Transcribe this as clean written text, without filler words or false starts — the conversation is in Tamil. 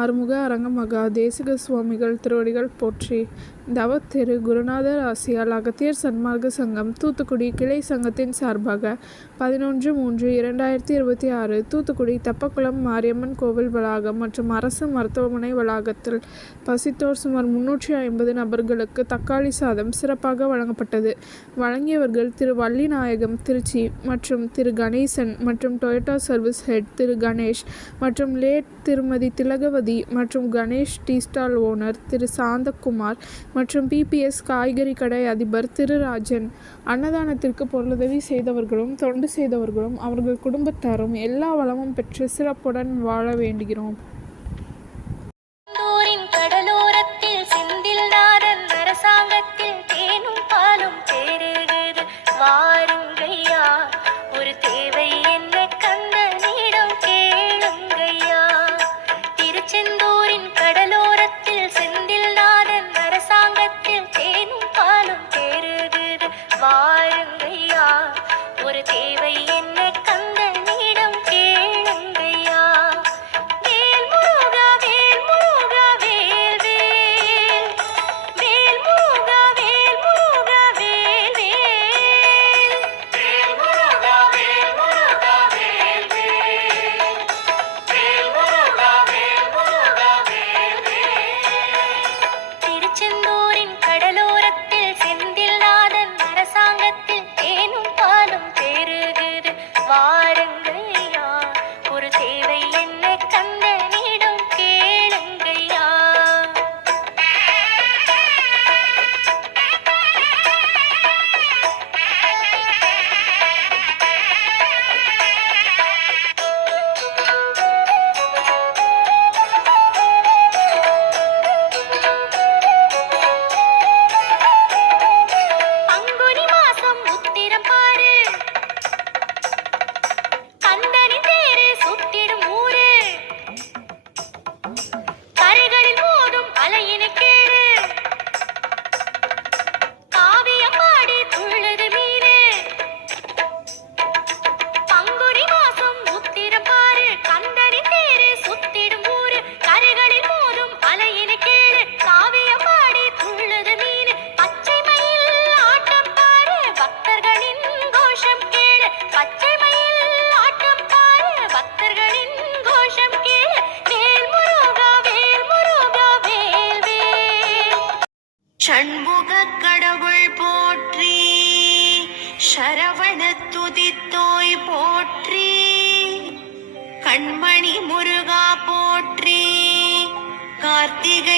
ஆறுமுக அரங்கமகா தேசிக சுவாமிகள் திருவடிகள் போற்றி. தவத்திரு குருநாதர் ஆசியால் அகத்தியர் சன்மார்க்க சங்கம் தூத்துக்குடி கிளை சங்கத்தின் சார்பாக 11/3/2026 தூத்துக்குடி தெப்பக்குளம் மாரியம்மன் கோவில் வளாகம் மற்றும் அரசு மருத்துவமனை வளாகத்தில் பசித்தோர் சுமார் 350 நபர்களுக்கு தக்காளி சாதம் சிறப்பாக வழங்கப்பட்டது. வழங்கியவர்கள் திரு வள்ளிநாயகம் திருச்சி மற்றும் திரு கணேசன் மற்றும் டொயோட்டா சர்வீஸ் ஹெட் திரு கணேஷ் மற்றும் லேட் திருமதி திலகவதி மற்றும் கணேஷ் டீ ஸ்டால் ஓனர் திரு சாந்தகுமார் மற்றும் பிபிஎஸ் காய்கறி கடை அதிபர் திரு ராஜன். அன்னதானத்திற்கு பொருளுதவி செய்தவர்களும் தொண்டு செய்தவர்களும் அவர்கள் குடும்பத்தாரும் எல்லா வளமும் பெற்று சிறப்புடன் வாழ வேண்டுகிறோம். ஷண்முக கடவுள் போற்றி, சரவண துதித்தோய் போற்றி, கண்மணி முருகா போற்றி, கார்த்திகை